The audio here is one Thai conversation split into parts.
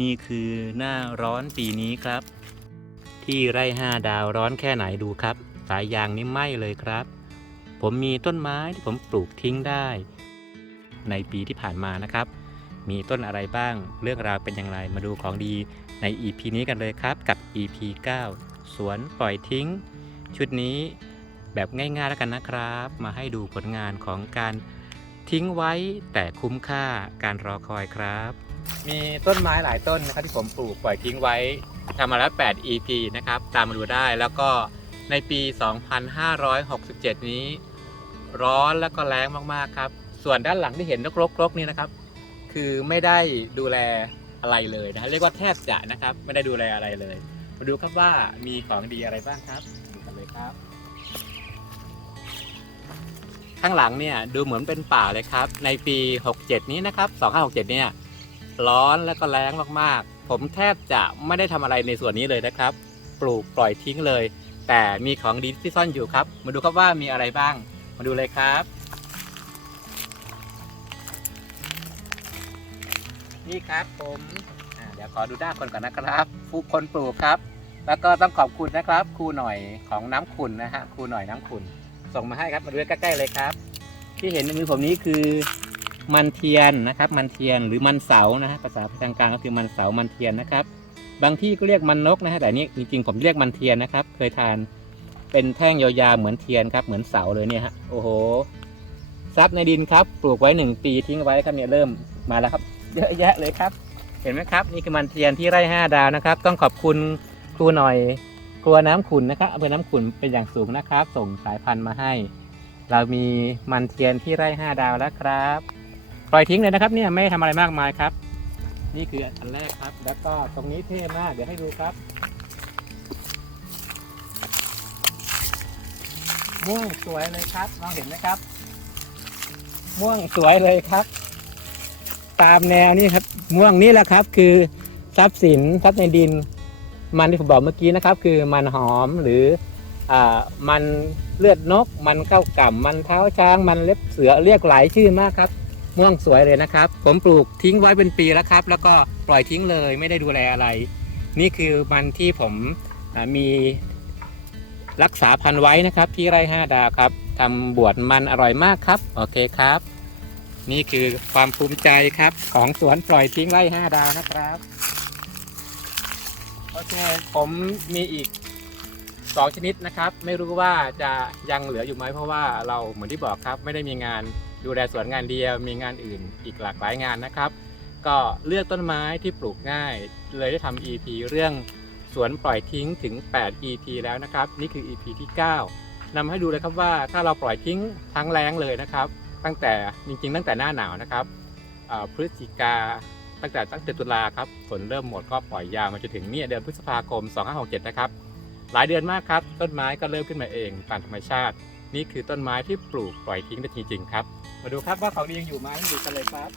นี่คือหน้าร้อนปีนี้ครับ ที่ไร่ห้าดาวร้อนแค่ไหนดูครับ สายยางนี่ไหม้เลยครับ ผมมีต้นไม้ที่ผมปลูกทิ้งได้ ในปีที่ผ่านมานะครับ มีต้นอะไรบ้างเรื่องราวเป็นอย่างไรมาดูของดีใน EP นี้กันเลยครับกับ EP 9 สวนปล่อยทิ้ง ชุดนี้แบบง่ายๆแล้วกันนะครับ มาให้ดูผลงานของการทิ้งไว้แต่คุ้มค่าการรอคอยครับ มีต้นไม้หลายต้นนะครับที่ผมปลูกปล่อยทิ้งไว้ทำมาแล้ว 8 EP นะครับ ตามมาดูได้แล้วก็ในปี 2567 นี้ ร้อนแล้วก็แรงมากๆครับ ส่วนด้านหลังที่เห็นรกๆๆนี่นะครับ คือไม่ได้ดูแลอะไรเลยนะฮะเรียกว่าแทบจะนะครับ ไม่ได้ดูแลอะไรเลย มาดูครับว่ามีของดีอะไรบ้างครับดูกันเลยครับ ข้างหลังเนี่ยดูเหมือนเป็นป่าเลยครับ ในปี 67 นี้นะครับ 2567 เนี่ย ร้อนและก็แรงมากๆ ผมแทบจะไม่ได้ทำอะไรในส่วนนี้เลยนะครับ ปลูกปล่อยทิ้งเลย แต่มีของดีที่ซ่อนอยู่ครับ มาดูครับว่ามีอะไรบ้าง มาดูเลยครับ นี่ครับผมเดี๋ยวขอดูด้านคนก่อนนะครับผู้คนปลูกครับ แล้วก็ต้องขอบคุณนะครับครูหน่อยของน้ำขุนนะฮะครูหน่อยน้ำขุนส่งมาให้ครับมาดูใกล้ๆเลยครับ ที่เห็นในมือผมนี้คือ มันเทียนนะครับ มันเทียนหรือมันเสานะฮะภาษาทางการก็คือมันเสามันเทียนนะครับ บางที่ก็เรียกมันนกนะฮะแต่นี่จริงๆผมเรียกมันเทียนนะครับ เคยทานเป็นแท่งยาวๆเหมือนเทียนครับเหมือนเสาเลยเนี่ยฮะโอ้โหซับในดินครับ ปลูกไว้หนึ่งปีทิ้งไว้ครับเนี่ยเริ่มมาแล้วครับ เยอะแยะเลยครับ เห็นไหมครับ นี่คือมันเทียนที่ไร่ห้าดาวนะครับ ต้องขอบคุณครูหน่อยครัวน้ำขุนนะครับอำเภอน้ำขุนเป็นอย่างสูงนะครับ ส่งสายพันธุ์มาให้ เรามีมันเทียนที่ไร่ห้าดาวแล้วครับ ปล่อยทิ้งเลยนะครับเนี่ยไม่ทำอะไรมากมายครับ นี่คืออันแรกครับ แล้วก็ตรงนี้เท่มาก เดี๋ยวให้ดูครับม่วงสวยเลยครับลองเห็นไหมครับ ม่วงสวยเลยครับ ตามแนวนี่ครับ ม่วงนี่แหละครับ คือทรัพย์สินทรัพย์ในดิน มันที่ผมบอกเมื่อกี้นะครับ คือมันหอมหรืออ่ามันเลือดนก มันเข้ากล่ำมันเท้าช้าง มันเล็บเสือเรียกหลายชื่อมากครับ ม่วงสวยเลยนะครับ ผมปลูกทิ้งไว้เป็นปีแล้วครับ แล้วก็ปล่อยทิ้งเลยไม่ได้ดูแลอะไร นี่คือมันที่ผมมีรักษาพันธุ์ไว้นะครับ ที่ไร่ห้าดาวครับทำบวชมันอร่อยมากครับ โอเคครับ นี่คือความภูมิใจครับ ของสวนปล่อยทิ้งไร่ห้าดาวนะครับ โอเค ผมมีอีกสองชนิดนะครับ ไม่รู้ว่าจะยังเหลืออยู่ไหมเพราะว่าเราเหมือนที่บอกครับ ไม่ได้มีงาน ดูแลสวนงานเดียวมีงานอื่นอีกหลากหลายงานนะครับ ก็เลือกต้นไม้ที่ปลูกง่าย เลยได้ทำ EP เรื่องสวนปล่อยทิ้งถึง 8 EP แล้วนะครับ นี่คือ EP ที่ 9นำให้ดูเลยครับว่าถ้าเราปล่อยทิ้งทั้งแรงเลยนะครับ ตั้งแต่จริง ๆ ตั้งแต่หน้าหนาวนะครับพฤศจิกาตั้งแต่ตั้งแต่ตุลาครับฝนเริ่มหมดก็ปล่อยยาวมาจนถึงเนี่ยเดือนพฤษภาคม 2567 นะครับ หลายเดือนมากครับ ต้นไม้ก็เริ่มขึ้นมาเองตามธรรมชาติ นี่คือต้นไม้ที่ปลูกปล่อยทิ้งได้จริงๆครับ มาดูครับว่าเของดียังอยู่ไหมดูกันเลยครับ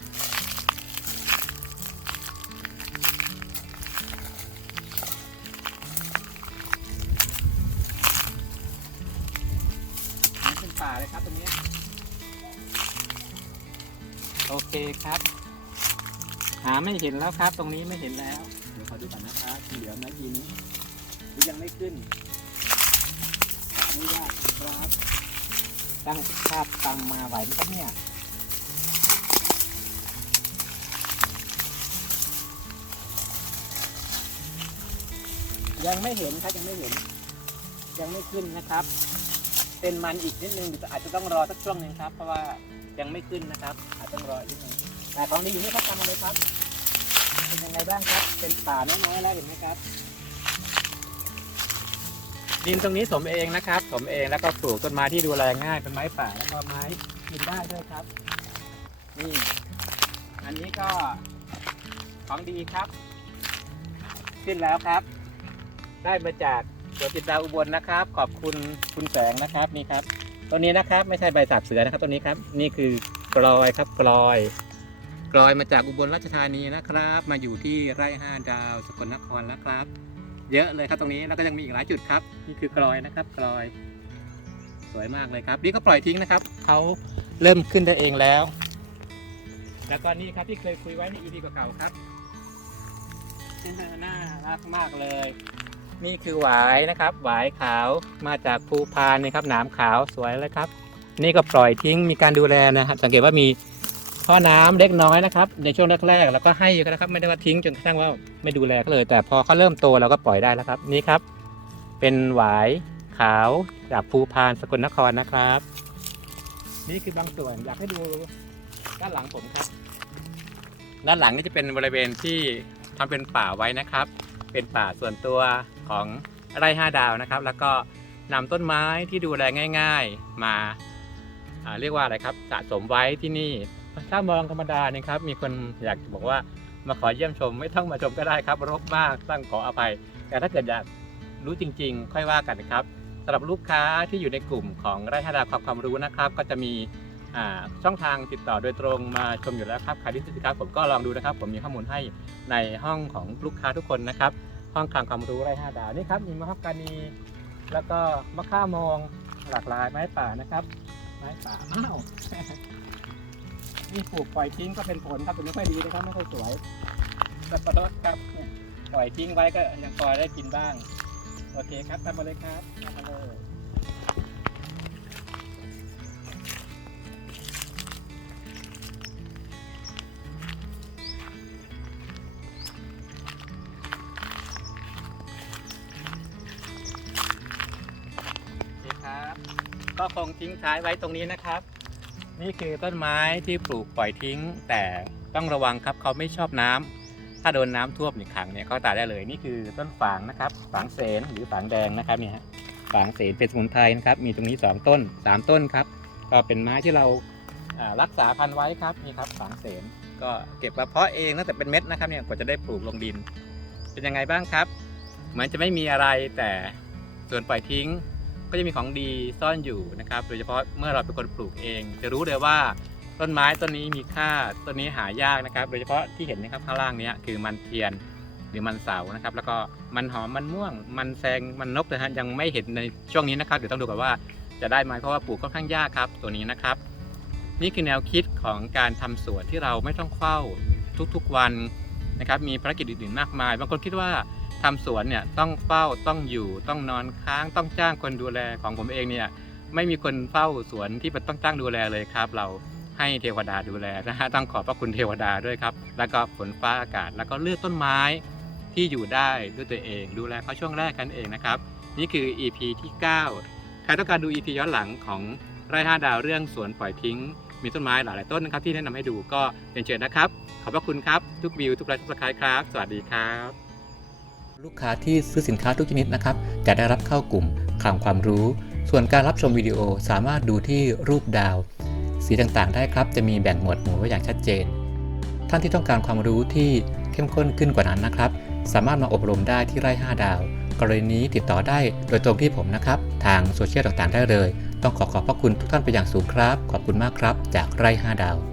นี่เป็นป่าเลยครับตรงนี้ โอเคครับ หาไม่เห็นแล้วครับ ตรงนี้ไม่เห็นแล้ว เดี๋ยวขอดูก่อนนะครับเหลือนะยินหรือยังไม่ขึ้นขออนุญาตครับ ตั้งภาพตังมาไหวไหมครับเนี่ยยังไม่เห็นครับยังไม่เห็น ยังไม่ขึ้นนะครับ เป็นมันอีกนิดนึงอาจจะต้องรอสักช่วงหนึ่งครับ เพราะว่ายังไม่ขึ้นนะครับ อาจจะต้องรออีกนิดนึงแต่ของดีอยู่นี่ครับทำมาเลยครับ เป็นยังไงบ้างครับ เป็นป่าน้อยๆแล้วเห็นไหมครับ ดินตรงนี้สมเองนะครับสมเองแล้วก็ปลูกต้นไม้ที่ดูแลง่ายเป็นไม้ป่าแล้วก็ไม้กินได้ด้วยครับ นี่อันนี้ก็ของดีครับ ขึ้นแล้วครับ ได้มาจากสวนจิตดาวอุบลนะครับ ขอบคุณคุณแสงนะครับนี่ครับตัวนี้นะครับไม่ใช่ใบสาบเสือนะครับตัวนี้ครับ นี่คือกลอยครับกลอยกลอยมาจากอุบลราชธานีนะครับ มาอยู่ที่ไร่ห้าดาวสกลนครแล้วครับ เยอะเลยครับตรงนี้แล้วก็ยังมีอีกหลายจุดครับ นี่คือกลอยนะครับกลอย สวยมากเลยครับ นี่ก็ปล่อยทิ้งนะครับเขาเริ่มขึ้นได้เองแล้ว แล้วก็นี่ครับที่เคยคุยไว้ในอีพีเก่าๆครับน่ารักมากเลย นี่คือหวายนะครับ หวายขาวมาจากภูพานนี่ครับหนามขาวสวยเลยครับ นี่ก็ปล่อยทิ้งมีการดูแลนะครับสังเกตว่ามี ท่อน้ำเล็กน้อยนะครับ ในช่วงแรกๆแล้วก็ให้กันนะครับ ไม่ได้ว่าทิ้งจนกระทั่งว่าไม่ดูแลก็เลย แต่พอเขาเริ่มโตเราก็ปล่อยได้แล้วครับนี่ครับ เป็นหวายขาวจากภูพานสกลนครนะครับ นี่คือบางส่วนอยากให้ดูด้านหลังผมครับ ด้านหลังนี่จะเป็นบริเวณที่ทำเป็นป่าไว้นะครับ เป็นป่าส่วนตัวของไร่ห้าดาวนะครับ แล้วก็นำต้นไม้ที่ดูแลง่าย ๆมาอ่าเรียกว่าอะไรครับสะสมไว้ที่นี่ ถ้ามองธรรมดาเนี่ยครับมีคนอยากบอกว่ามาขอเยี่ยมชมไม่ต้องมาชมก็ได้ครับรกมากต้องขออภัย แต่ถ้าเกิดอยากรู้จริง ๆ ค่อยว่ากันนะครับสำหรับลูกค้าที่อยู่ในกลุ่มของไร่ห้าดาวความความรู้นะครับ ก็จะมีช่องทางติดต่อโดยตรงมาชมอยู่แล้วครับใครที่สนใจครับผมก็ลองดูนะครับ ผมมีข้อมูลให้ในห้องของลูกค้าทุกคนนะครับ ห้องคลังความรู้ไร่ห้าดาวนี่ครับมีมะฮอกกานี แล้วก็มะข่ามองหลากหลายไม้ป่านะครับ ไม้ป่าอ้าว นี่ปลูกปล่อยทิ้งก็เป็นผลครับแต่ไม่ค่อยดีนะครับไม่ค่อยสวยแต่ขอโทษครับปล่อยทิ้งไว้ก็ยังพอได้กินบ้าง โอเคครับทำมาเลยครับทำมาเลยโอเคครับก็คงทิ้งท้ายไว้ตรงนี้นะครับ นี่คือต้นไม้ที่ปลูกปล่อยทิ้ง แต่ต้องระวังครับเขาไม่ชอบน้ำถ้าโดนน้ำท่วมหนึ่งครั้งเนี่ยเขาตายได้เลยนี่คือต้นฝางนะครับฝางเสนหรือฝางแดงนะครับเนี่ยฝางเสนเป็นสมุนไพรนะครับ มีตรงนี้ 2 ต้น 3 ต้นครับ ก็เป็นไม้ที่เราอ่ารักษาพันธุ์ไว้ครับนี่ครับฝางเสนก็เก็บมาเพาะเองตั้งแต่เป็นเม็ดนะครับเนี่ยกว่าจะได้ปลูกลงดิน เป็นยังไงบ้างครับ เหมือนจะไม่มีอะไรแต่ส่วนปล่อยทิ้ง ก็จะมีของดีซ่อนอยู่นะครับโดยเฉพาะเมื่อเราเป็นคนปลูกเอง จะรู้เลยว่าต้นไม้ต้นนี้มีค่าต้นนี้หายากนะครับ โดยเฉพาะที่เห็นนะครับข้างล่างนี้คือมันเทียนหรือมันเสานะครับ แล้วก็มันหอมมันม่วง มันแซงมันนกนะฮะยังไม่เห็นในช่วงนี้นะครับเดี๋ยวต้องดูก่อนว่าจะได้ไหมเพราะว่าปลูกค่อนข้างยากครับตัวนี้นะครับ นี่คือแนวคิดของการทำสวนที่เราไม่ต้องเฝ้าทุกๆวันนะครับ มีภารกิจอื่นๆมากมาย บางคนคิดว่า ทำสวนเนี่ยต้องเฝ้าต้องอยู่ต้องนอนค้างต้องจ้างคนดูแลของผมเองเนี่ยไม่มีคนเฝ้าสวนที่มันต้องจ้างดูแลเลยครับ เราให้เทวดาดูแลนะฮะต้องขอบพระคุณเทวดาด้วยครับ แล้วก็ฝนฟ้าอากาศ แล้วก็เลือกต้นไม้ที่อยู่ได้ด้วยตัวเอง ดูแลเขาช่วงแรกกันเองนะครับ นี่คือ EP ที่ 9 ใครต้องการดู EP ย้อนหลังของไร่ห้าดาวเรื่องสวนปล่อยทิ้ง มีต้นไม้หลายๆต้นนะครับที่แนะนำให้ดูก็เรียนเชิญนะครับ ขอบพระคุณครับ ทุกวิวทุกไลค์ทุกสกายครับ สวัสดีครับ ลูกค้าที่ซื้อสินค้าทุกชนิดนะครับ จะได้รับเข้ากลุ่มคลังความรู้ ส่วนการรับชมวิดีโอสามารถดูที่รูปดาว สีต่างๆ ได้ครับ จะมีแบ่งหมวดหมู่ไว้อย่างชัดเจน ท่านที่ต้องการความรู้ที่เข้มข้นขึ้นกว่านั้นนะครับ สามารถมาอบรมได้ที่ไร่ 5 ดาว กรณีนี้ติดต่อได้โดยตรงที่ผมนะครับ ทางโซเชียลต่างๆ ได้เลย ต้องขอขอบพระคุณทุกท่านไปอย่างสูงครับ ขอบคุณมากครับ จากไร่ 5 ดาว